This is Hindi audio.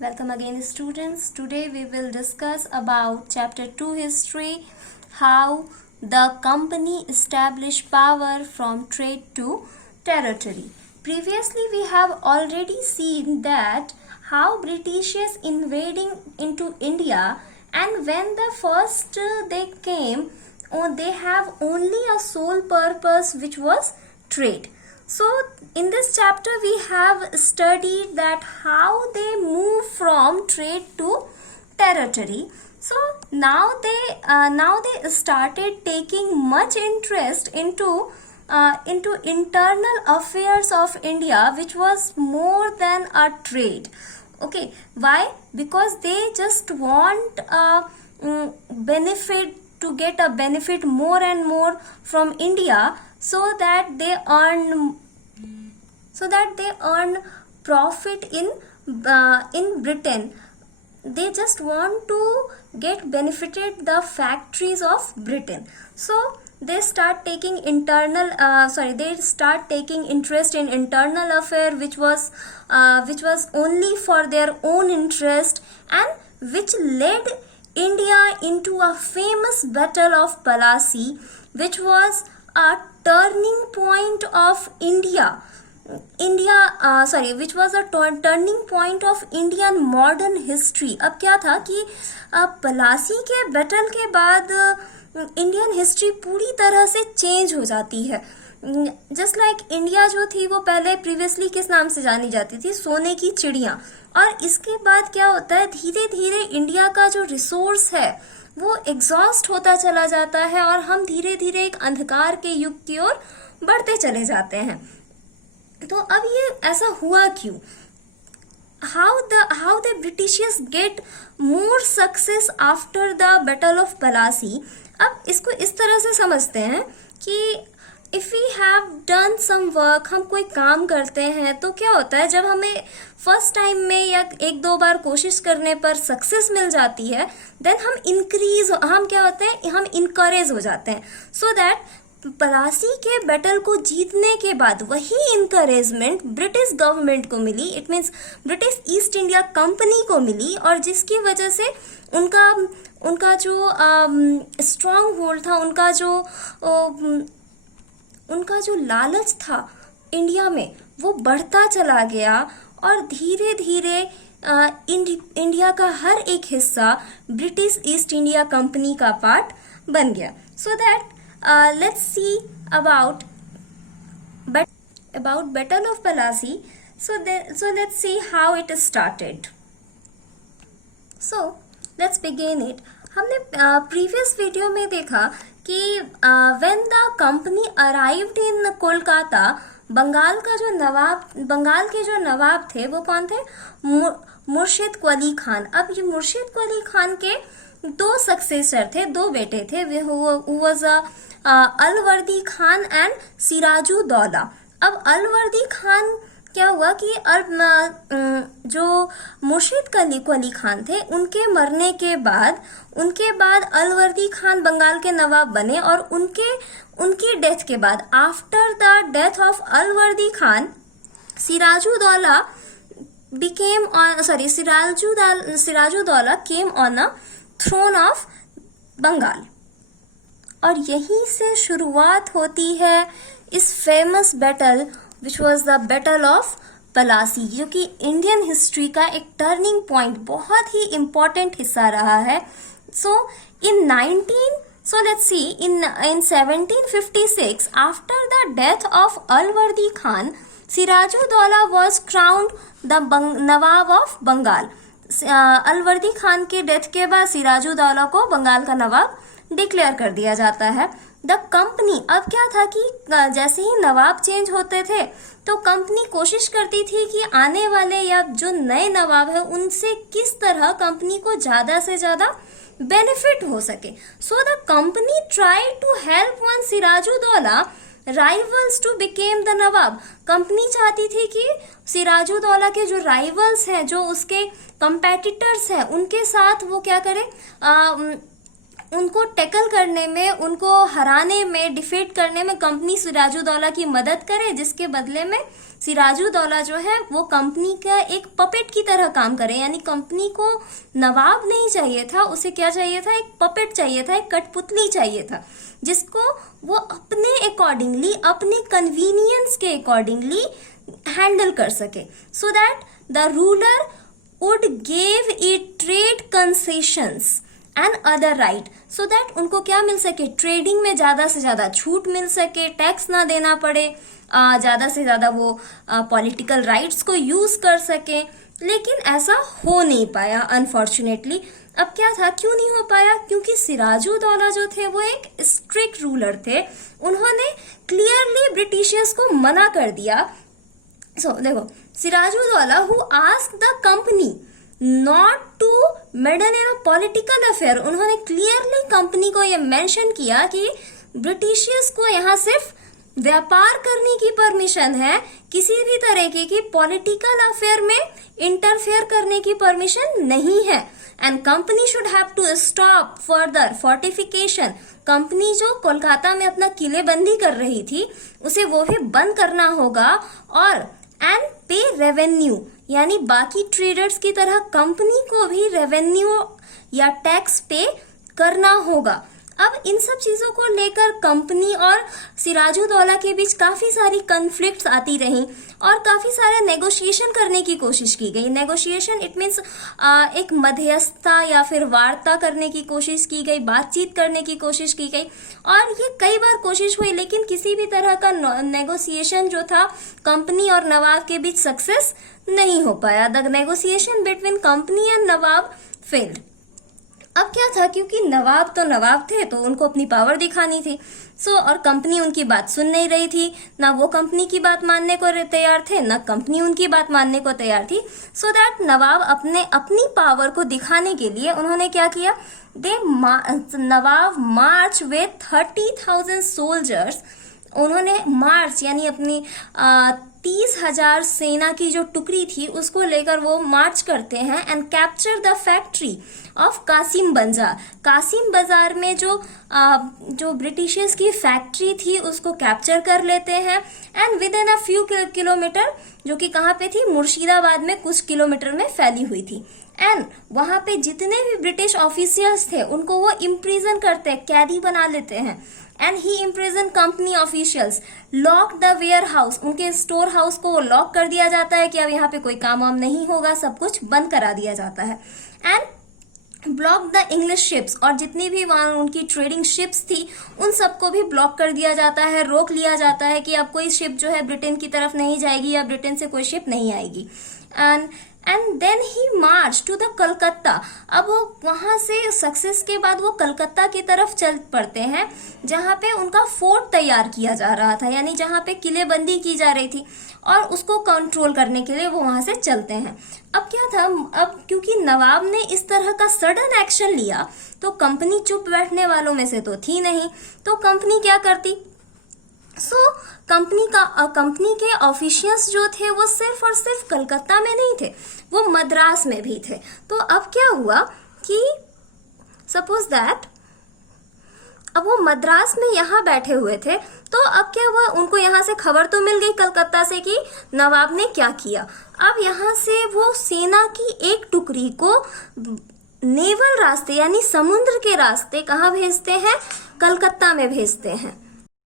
Welcome again, students. Today we will discuss about chapter 2 history, how the company established power from trade to territory. Previously we have already seen that how Britishers invading into India, and when the first they came, they have only a sole purpose, which was trade. So in this chapter we have studied that how they move from trade to territory. So now they started taking much interest into internal affairs of India, which was more than a trade. Okay, why? Because they just want benefit, to get a benefit more and more from India, so that they earn profit in Britain. They just want to get benefited the factories of Britain. So they start taking interest in internal affair, which was only for their own interest, and which led India into a famous battle of Plassey, which was a turning point of which was a turning point of Indian modern history. अब क्या था कि प्लासी के बैटल के बाद इंडियन हिस्ट्री पूरी तरह से चेंज हो जाती है. जस्ट लाइक इंडिया जो थी वो पहले प्रीवियसली किस नाम से जानी जाती थी? सोने की चिड़िया. और इसके बाद क्या होता है, धीरे धीरे इंडिया का जो रिसोर्स है वो एग्जॉस्ट होता चला जाता है, और हम धीरे धीरे एक अंधकार के युग की ओर बढ़ते चले जाते हैं. तो अब ये ऐसा हुआ क्यों? how the Britishers get more success after the battle of Plassey. अब इसको इस तरह से समझते हैं कि if we have done some work, हम कोई काम करते हैं तो क्या होता है, जब हमें फर्स्ट टाइम में या एक दो बार कोशिश करने पर सक्सेस मिल जाती है, देन हम क्या होते हैं, हम इनकरेज हो जाते हैं. सो दैट प्लासी के बैटल को जीतने के बाद वही इनकरेजमेंट ब्रिटिश गवर्नमेंट को मिली, it means British East India company को मिली, और जिसकी वजह से उनका जो स्ट्रॉन्ग होल्ड था, उनका जो लालच था इंडिया में, वो बढ़ता चला गया, और धीरे धीरे इंडिया का हर एक हिस्सा ब्रिटिश ईस्ट इंडिया कंपनी का पार्ट बन गया. So that let's see about Battle of Plassey. So let's see how it started. So let's begin it. हमने previous video में देखा कि when the company arrived in Kolkata, Bengal के जो नवाब थे वो कौन थे? मुर्शिद कुली खान. अब ये मुर्शिद कुली खान के दो सक्सेसर थे, दो बेटे थे. वो वाज अलवर्दी खान एंड सिराजुद्दौला. अब अलवर्दी खान क्या हुआ कि जो मुर्शिद कुली खान थे, उनके मरने के बाद अलवर्दी खान बंगाल के नवाब बने, और उनकी डेथ के बाद, after the death of Alivardi Khan, Sirajuddaulah came on a throne of Bengal. और यहीं से शुरुआत होती है इस famous battle, which was the battle of Plassey, जो कि इंडियन हिस्ट्री का एक टर्निंग पॉइंट, बहुत ही इंपॉर्टेंट हिस्सा रहा है. सो let's see, in 1756, after the death of Alwardi Khan, Sirajuddaulah was crowned the Nawab of Bengal. Alivardi Khan के डेथ के बाद सिराजुद्दौला को बंगाल का नवाब डिक्लेयर कर दिया जाता है. द कंपनी, अब क्या था कि जैसे ही नवाब चेंज होते थे तो कंपनी कोशिश करती थी कि आने वाले या जो नए नवाब है उनसे किस तरह कंपनी को ज्यादा से ज्यादा बेनिफिट हो सके. So the company try to help one Sirajuddaula rivals to became the nawab. Company चाहती थी कि सिराजुद्दौला के जो राइवल्स हैं, जो उसके कंपेटिटर्स हैं, उनके साथ वो क्या करे, उनको टैकल करने में, उनको हराने में, डिफीट करने में कंपनी सिराजुद्दौला की मदद करे, जिसके बदले में सिराजुद्दौला जो है वो कंपनी का एक पपेट की तरह काम करे। यानी कंपनी को नवाब नहीं चाहिए था, उसे क्या चाहिए था, एक पपेट चाहिए था, एक कठपुतली चाहिए था, जिसको वो अपने अकॉर्डिंगली, अपने कन्वीनियंस के अकॉर्डिंगली हैंडल कर सके, so that the ruler would give it trade concessions and other right, so that उनको क्या मिल सके, ट्रेडिंग में ज्यादा से ज्यादा छूट मिल सके, टैक्स ना देना पड़े, ज्यादा से ज्यादा वो पॉलिटिकल राइट्स को यूज कर सके। लेकिन ऐसा हो नहीं पाया अनफॉर्चुनेटली। अब क्या था, क्यों नहीं हो पाया, क्योंकि सिराजुद्दौला जो थे वो एक स्ट्रिक्ट रूलर थे। उन्होंने क्लियरली ब्रिटिशर्स को मना कर दिया। सो देखो, Sirajuddaula who asked the company not to meddle in a political affair, उन्होंने क्लियरली कंपनी को ये मेंशन किया कि ब्रिटिशर्स को यहाँ सिर्फ व्यापार करने की परमिशन है, किसी भी तरह की पॉलिटिकल अफेयर में इंटरफेयर करने की परमिशन नहीं है। And company should have to stop further fortification, company जो कोलकाता में अपना किलेबंदी कर रही थी उसे वो भी बंद करना होगा, और एंड पे रेवेन्यू, यानी बाकी ट्रेडर्स की तरह कंपनी को भी रेवेन्यू या टैक्स पे करना होगा। अब इन सब चीजों को लेकर कंपनी और सिराजुद्दौला के बीच काफी सारी कॉन्फ्लिक्ट्स आती रहीं और काफी सारे नेगोशिएशन करने की कोशिश की गई। नेगोशिएशन इट मीन्स एक मध्यस्थता या फिर वार्ता करने की कोशिश की गई, बातचीत करने की कोशिश की गई, और ये कई बार कोशिश हुई, लेकिन किसी भी तरह का नेगोशिएशन जो था कंपनी और नवाब के बीच सक्सेस नहीं हो पाया। The negotiation between company and Nawab failed. अब क्या था, क्योंकि नवाब तो नवाब थे तो उनको अपनी पावर दिखानी थी, और कंपनी उनकी बात सुन नहीं रही थी, ना वो कंपनी की बात मानने को तैयार थे, ना कंपनी उनकी बात मानने को तैयार थी। सो दैट नवाब अपनी पावर को दिखाने के लिए उन्होंने क्या किया, नवाब मार्च विद 30,000 सोल्जर्स, उन्होंने मार्च यानी अपनी 30,000 सेना की जो टुकड़ी थी उसको लेकर वो मार्च करते हैं and capture the factory of Kasimbazar. Qasim बाजार में जो ब्रिटिशर्स की फैक्ट्री थी उसको कैप्चर कर लेते हैं, and with in a few kilometre, जो कि कहाँ पे थी, मुर्शिदाबाद में कुछ किलोमीटर में फैली हुई थी। एंड वहां पे जितने भी ब्रिटिश ऑफिशियल्स थे उनको वो इम्प्रिजन करते हैं, कैदी बना लेते हैं। And he imprison company officials, lock the warehouse, उनके स्टोर हाउस को लॉक कर दिया जाता है कि अब यहाँ पे कोई काम वाम नहीं होगा, सब कुछ बंद करा दिया जाता है। And block the English ships, और जितनी भी वहां उनकी ट्रेडिंग शिप्स थी उन सबको भी ब्लॉक कर दिया जाता है, रोक लिया जाता है कि अब कोई शिप जो है ब्रिटेन की तरफ नहीं जाएगी या ब्रिटेन से कोई शिप नहीं आएगी। And then he march to the Calcutta. अब वो वहां से सक्सेस के बाद वो कलकत्ता की तरफ चल पड़ते हैं, जहां पे उनका फोर्ट तैयार किया जा रहा था, यानी जहां पे किलेबंदी की जा रही थी, और उसको कंट्रोल करने के लिए वो वहां से चलते हैं। अब क्या था, अब क्योंकि नवाब ने इस तरह का सडन एक्शन लिया तो कंपनी चुप बैठने वालों में से तो थी नहीं, तो कंपनी क्या करती, कंपनी के ऑफिशियल्स जो थे वो सिर्फ और सिर्फ कलकत्ता में नहीं थे, वो मद्रास में भी थे। तो अब क्या हुआ कि सपोज दैट अब वो मद्रास में यहाँ बैठे हुए थे, तो अब क्या हुआ, उनको यहाँ से खबर तो मिल गई कलकत्ता से कि नवाब ने क्या किया। अब यहाँ से वो सेना की एक टुकड़ी को नेवल रास्ते यानी समुद्र के रास्ते कहाँ भेजते हैं, कलकत्ता में भेजते हैं।